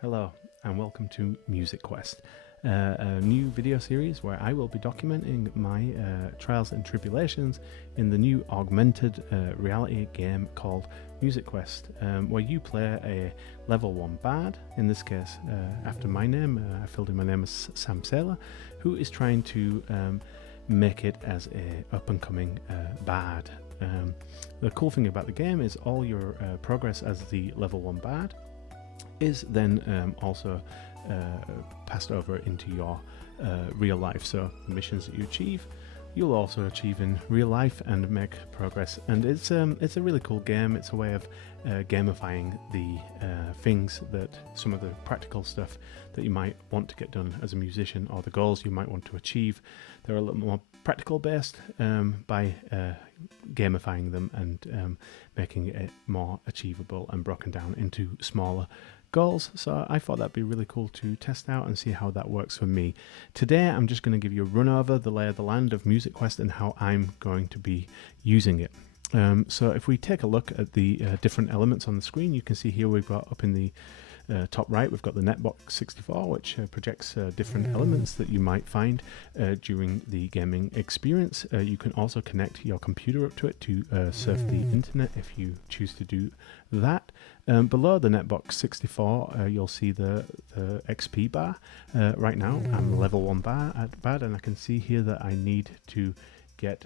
Hello and welcome to Music Quest, a new video series where I will be documenting my trials and tribulations in the new augmented reality game called Music Quest, where you play a level 1 bard, in this case after my name. I filled in my name as Sam Sailor, who is trying to make it as a up-and-coming bard. The cool thing about the game is all your progress as the level 1 bard is then also passed over into your real life. So the missions that you achieve, you'll also achieve in real life and make progress. And it's a really cool game. It's a way of gamifying the things that some of the practical stuff that you might want to get done as a musician, or the goals you might want to achieve. They're a little more practical based by gamifying them and making it more achievable and broken down into smaller goals. So I thought that'd be really cool to test out and see how that works for me. Today I'm just going to give you a run over the lay of the land of Music Quest and how I'm going to be using it. So if we take a look at the different elements on the screen, you can see here we've got up in the top right, we've got the Netbox 64, which projects different elements that you might find during the gaming experience. You can also connect your computer up to it to surf the internet if you choose to do that. Below the Netbox 64, you'll see the XP bar. Right now, I'm level 1 bard, and I can see here that I need to get,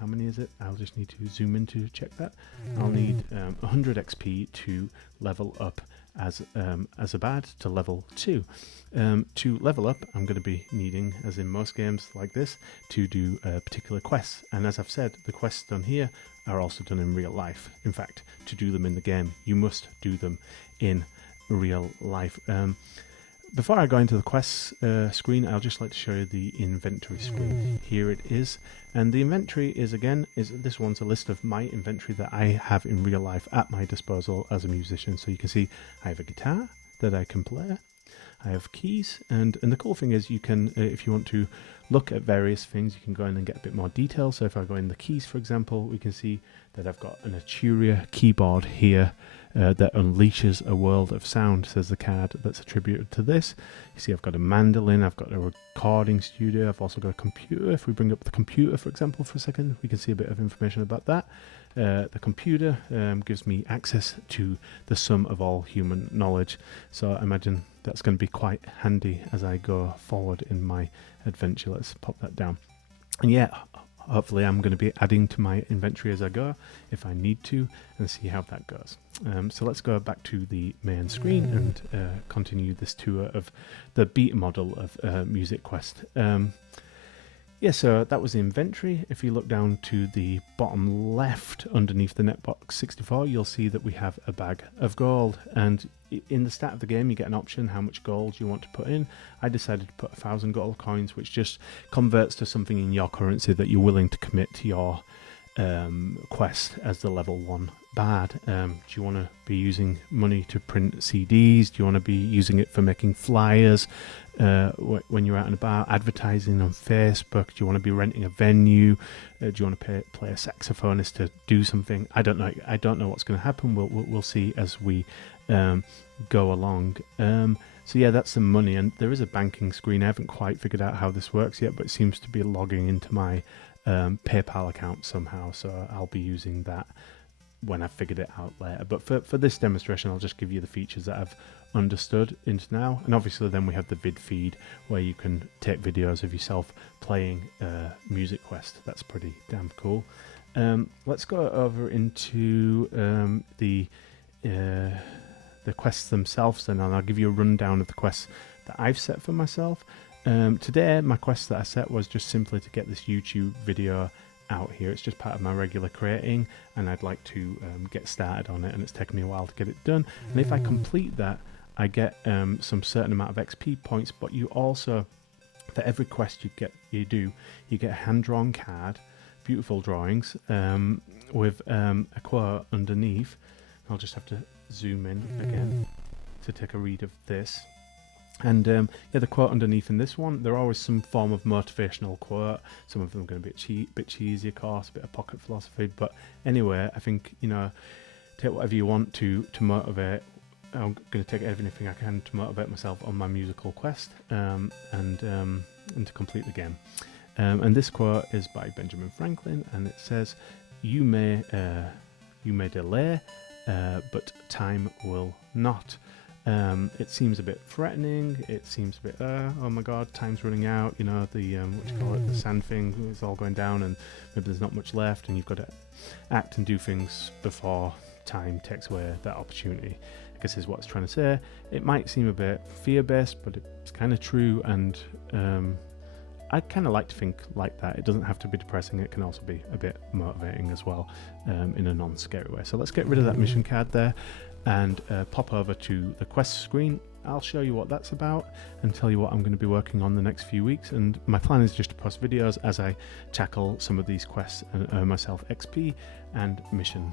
how many is it? I'll just need to zoom in to check that. I'll need 100 XP to level up as a bard to level 2. To level up, I'm going to be needing, as in most games like this, to do particular quests. And as I've said, the quests done here are also done in real life. In fact, to do them in the game, you must do them in real life. Before I go into the quests screen, I'll just like to show you the inventory screen. Here it is. And the inventory is, again, this one's a list of my inventory that I have in real life at my disposal as a musician. So you can see I have a guitar that I can play. I have keys, and the cool thing is you can, if you want to look at various things, you can go in and get a bit more detail. So if I go in the keys, for example, we can see that I've got an Arturia keyboard here that unleashes a world of sound, says the card that's attributed to this. You see I've got a mandolin, I've got a recording studio, I've also got a computer. If we bring up the computer, for example, for a second, we can see a bit of information about that. The computer gives me access to the sum of all human knowledge. So I imagine that's going to be quite handy as I go forward in my adventure. Let's pop that down. And yeah, hopefully I'm going to be adding to my inventory as I go if I need to, and see how that goes. So let's go back to the main screen and continue this tour of the beta model of Music Quest. Yeah, so that was the inventory. If you look down to the bottom left underneath the Netbox 64, you'll see that we have a bag of gold. And in the start of the game, you get an option how much gold you want to put in. I decided to put 1,000 gold coins, which just converts to something in your currency that you're willing to commit to your quest as the level 1 bard. Do you want to be using money to print CDs? Do you want to be using it for making flyers when you're out and about, advertising on Facebook? Do you want to be renting a venue? Do you want to play a saxophonist to do something? I don't know what's going to happen. We'll see as we go along. So yeah, that's the money, and there is a banking screen. I haven't quite figured out how this works yet, but it seems to be logging into my PayPal account somehow, so I'll be using that when I've figured it out later. But for this demonstration, I'll just give you the features that I've understood into now. And obviously then we have the vid feed where you can take videos of yourself playing Music Quest. That's pretty damn cool. Let's go over into the quests themselves then, and I'll give you a rundown of the quests that I've set for myself. Today my quest that I set was just simply to get this YouTube video out here. It's just part of my regular creating, and I'd like to get started on it, and it's taken me a while to get it done. And if I complete that, I get some certain amount of XP points, but you also, for every quest you do, you get a hand-drawn card, beautiful drawings, with a quote underneath. I'll just have to zoom in again to take a read of this. And yeah, the quote underneath in this one, they're always some form of motivational quote. Some of them are going to be a bit cheesy, of course, a bit of pocket philosophy. But anyway, I think, take whatever you want to motivate I'm going to take everything I can to motivate myself on my musical quest and to complete the game. And this quote is by Benjamin Franklin, and it says, "You may delay, but time will not." It seems a bit threatening. It seems a bit, oh my God, time's running out. You know, the what do you call it, the sand thing. It's all going down, and maybe there's not much left, and you've got to act and do things before time takes away that opportunity, I guess is what it's trying to say. It might seem a bit fear-based, but it's kind of true, and I kind of like to think like that. It doesn't have to be depressing. It can also be a bit motivating as well, in a non-scary way. So let's get rid of that mission card there and pop over to the quest screen. I'll show you what that's about and tell you what I'm going to be working on the next few weeks. And my plan is just to post videos as I tackle some of these quests and earn myself XP and mission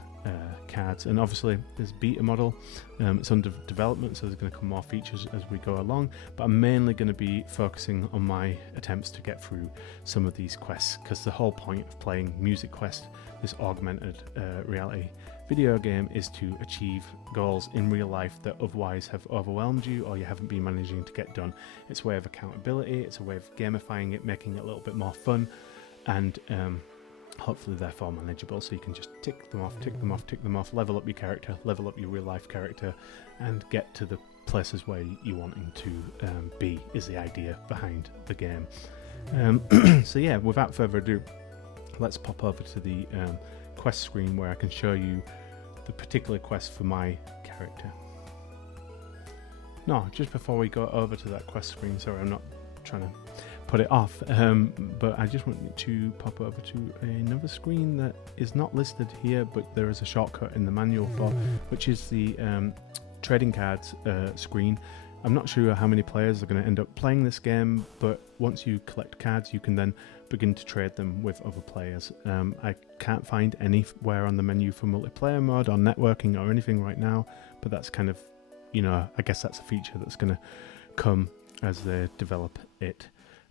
cards. And obviously there's beta model, it's under development, so there's going to come more features as we go along, but I'm mainly going to be focusing on my attempts to get through some of these quests, because the whole point of playing Music Quest, this augmented reality video game, is to achieve goals in real life that otherwise have overwhelmed you or you haven't been managing to get done. It's a way of accountability, it's a way of gamifying it, making it a little bit more fun, and hopefully therefore manageable, so you can just tick them off, level up your character, level up your real life character, and get to the places where you wanting to be, is the idea behind the game. So yeah, without further ado, let's pop over to the quest screen where I can show you the particular quest for my character. No, just before we go over to that quest screen, sorry, I'm not trying to put it off, but I just want to pop over to another screen that is not listed here, but there is a shortcut in the manual for, which is the trading cards screen. I'm not sure how many players are going to end up playing this game, but once you collect cards, you can then begin to trade them with other players. I can't find anywhere on the menu for multiplayer mode or networking or anything right now, but that's kind of, you know, I guess that's a feature that's going to come as they develop it.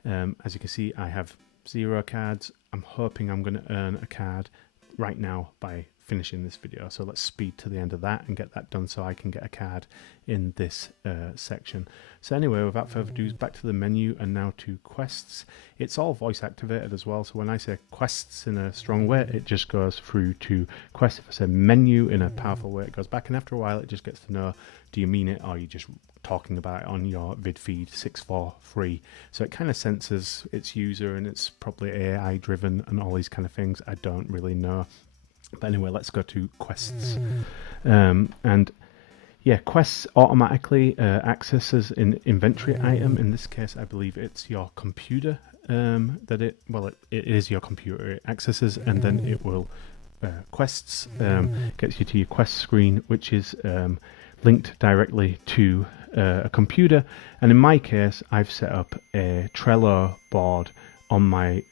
As you can see, I have 0 cards. I'm hoping I'm going to earn a card right now by finishing this video, so let's speed to the end of that and get that done so I can get a card in this section. So anyway, without further ado, back to the menu and now to quests. It's all voice activated as well, so when I say quests in a strong way, it just goes through to quests. If I say menu in a powerful way, it goes back, and after a while it just gets to know, do you mean it, or are you just talking about it on your vid feed 643? So it kind of senses its user, and it's probably AI driven and all these kind of things. I don't really know. But anyway, let's go to quests. And yeah, quests automatically accesses an inventory item. In this case, I believe it's your computer it is your computer. It accesses, and then it will quests, gets you to your quest screen, which is linked directly to a computer. And in my case, I've set up a Trello board on my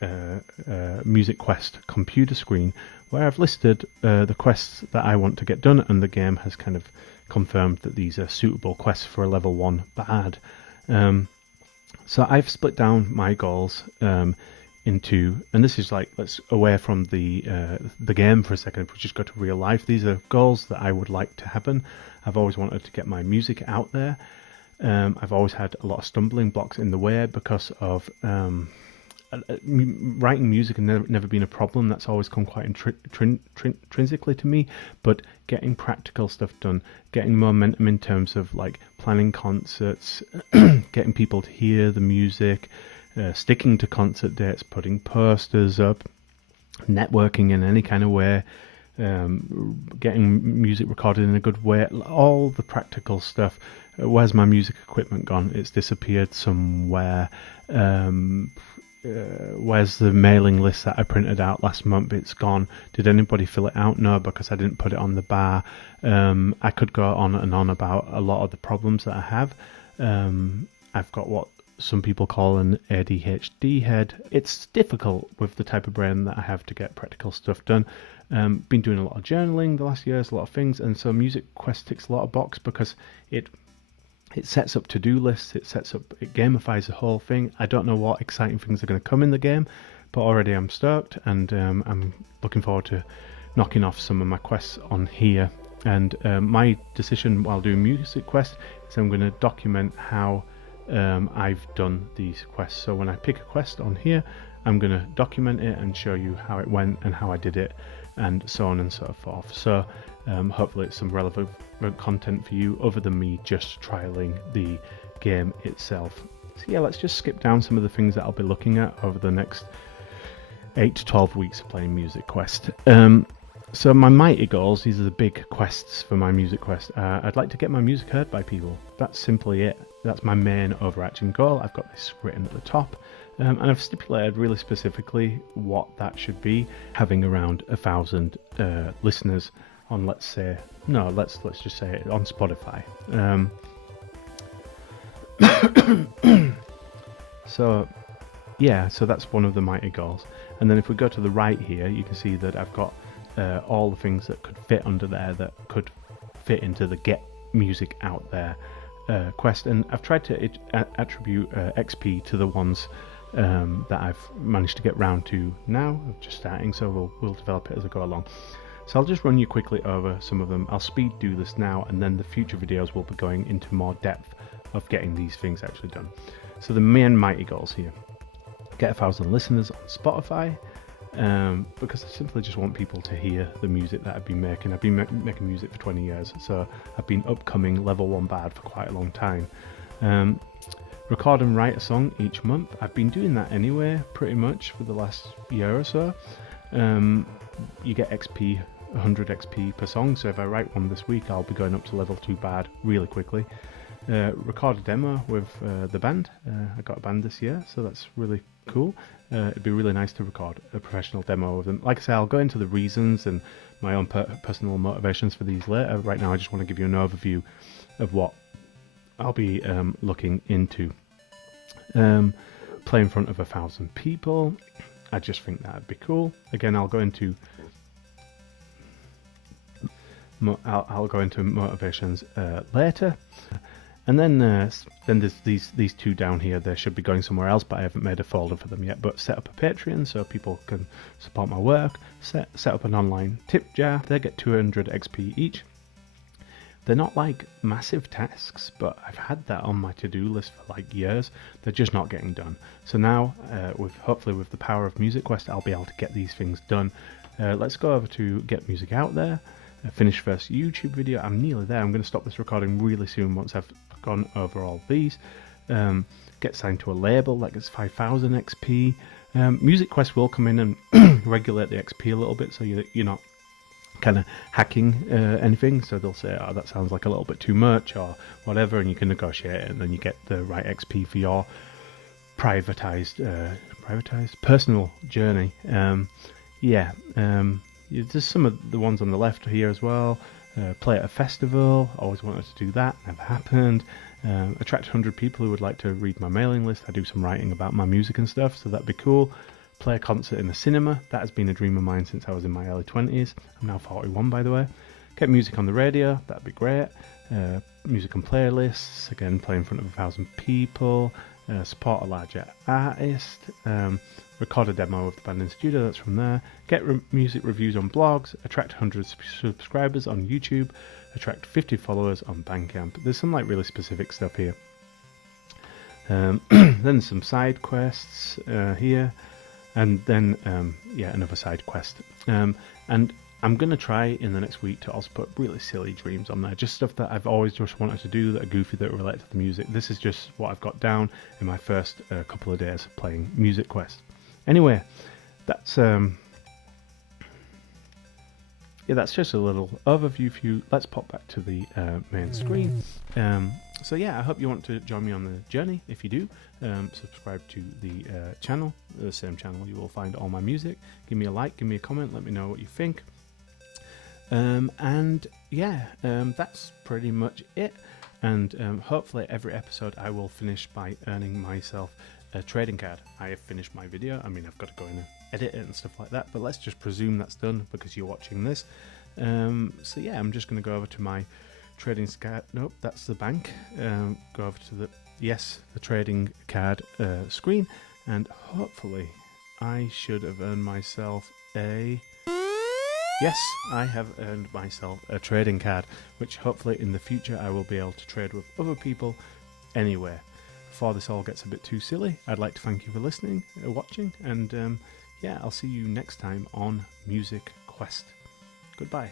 Music Quest computer screen, where I've listed the quests that I want to get done, and the game has kind of confirmed that these are suitable quests for a level 1 bard. So I've split down my goals into, and this is like, let's away from the game for a second, we just go to real life. These are goals that I would like to happen. I've always wanted to get my music out there. I've always had a lot of stumbling blocks in the way because of writing music has never been a problem. That's always come quite intrinsically to me, but getting practical stuff done, getting momentum in terms of like planning concerts, getting people to hear the music, sticking to concert dates, putting posters up, networking in any kind of way, getting music recorded in a good way, all the practical stuff. Where's my music equipment gone? It's disappeared somewhere. Where's the mailing list that I printed out last month? It's gone. Did anybody fill it out? No, because I didn't put it on the bar. I could go on and on about a lot of the problems that I have. I've got what some people call an ADHD head. It's difficult with the type of brain that I have to get practical stuff done. Been doing a lot of journaling the last years, a lot of things, and so Music Quest ticks a lot of box because it sets up to-do lists, it gamifies the whole thing. I don't know what exciting things are going to come in the game, but already I'm stoked, and I'm looking forward to knocking off some of my quests on here And my decision while doing Music Quest is I'm going to document how I've done these quests. So when I pick a quest on here, I'm going to document it and show you how it went and how I did it, and so on and so forth. So hopefully it's some relevant content for you other than me just trialing the game itself. So yeah, let's just skip down some of the things that I'll be looking at over the next 8 to 12 weeks of playing Music Quest. So my mighty goals, these are the big quests for my Music Quest. I'd like to get my music heard by people. That's simply it. That's my main overarching goal. I've got this written at the top, and I've stipulated really specifically what that should be, having around 1,000 listeners on, let's just say it on Spotify. So yeah, so that's one of the mighty goals. And then if we go to the right here, you can see that I've got all the things that could fit under there that could fit into the get music out there quest, and I've tried to attribute XP to the ones that I've managed to get round to now. I'm just starting, so we'll develop it as I go along. So I'll just run you quickly over some of them. I'll speed do this now, and then the future videos will be going into more depth of getting these things actually done. So the main mighty goals here: get 1,000 listeners on Spotify, because I simply just want people to hear the music that I've been making. I've been making music for 20 years, so I've been upcoming level 1 bard for quite a long time. Record and write a song each month. I've been doing that anyway, pretty much for the last year or so. You get XP, 100 XP per song, so if I write one this week, I'll be going up to level 2 bard really quickly. Record a demo with the band. I got a band this year, so that's really cool. It'd be really nice to record a professional demo with them. Like I say, I'll go into the reasons and my own personal motivations for these later. Right now I just want to give you an overview of what I'll be looking into. Play in front of 1,000 people. I just think that'd be cool. Again, I'll go into motivations later. And then there's these two down here. They should be going somewhere else, but I haven't made a folder for them yet. But set up a Patreon so people can support my work. Set up an online tip jar. They get 200 XP each. They're not like massive tasks, but I've had that on my to-do list for like years. They're just not getting done. So now, hopefully with the power of Music Quest, I'll be able to get these things done. Let's go over to get music out there. Finish first YouTube video. I'm nearly there. I'm going to stop this recording really soon once I've gone over all these. Get signed to a label that gets 5,000 XP. Music Quest will come in and regulate the XP a little bit, so you're not kind of hacking anything. So they'll say, oh, that sounds like a little bit too much or whatever, and you can negotiate it, and then you get the right XP for your privatized personal journey. There's some of the ones on the left here as well. Play at a festival. Always wanted to do that. Never happened. Attract 100 people who would like to read my mailing list. I do some writing about my music and stuff, so that'd be cool. Play a concert in the cinema. That has been a dream of mine since I was in my early 20s. I'm now 41, by the way. Get music on the radio. That'd be great. Music on playlists. Again, play in front of 1,000 people. Support a larger artist. Record a demo of the band in studio. That's from there. Get music reviews on blogs. Attract 100 subscribers on YouTube. Attract 50 followers on Bandcamp. There's some like really specific stuff here. Then some side quests here, and then another side quest. And I'm gonna try in the next week to also put really silly dreams on there, just stuff that I've always just wanted to do that are goofy, that relate to the music. This is just what I've got down in my first couple of days playing Music Quest. Anyway, that's just a little overview for you. Let's pop back to the main screen. So yeah, I hope you want to join me on the journey. If you do, subscribe to the channel, the same channel. You will find all my music. Give me a like, give me a comment, let me know what you think. That's pretty much it. And hopefully every episode I will finish by earning myself a trading card. I have finished my video. I mean, I've got to go in and edit it and stuff like that, but let's just presume that's done because you're watching this. So yeah, I'm just going to go over to my trading card. Nope, that's the bank. Go over to the trading card screen, and hopefully I should have earned myself a Yes, I have earned myself a trading card, which hopefully in the future I will be able to trade with other people anywhere. Before this all gets a bit too silly, I'd like to thank you for listening, watching, and yeah, I'll see you next time on Music Quest. Goodbye.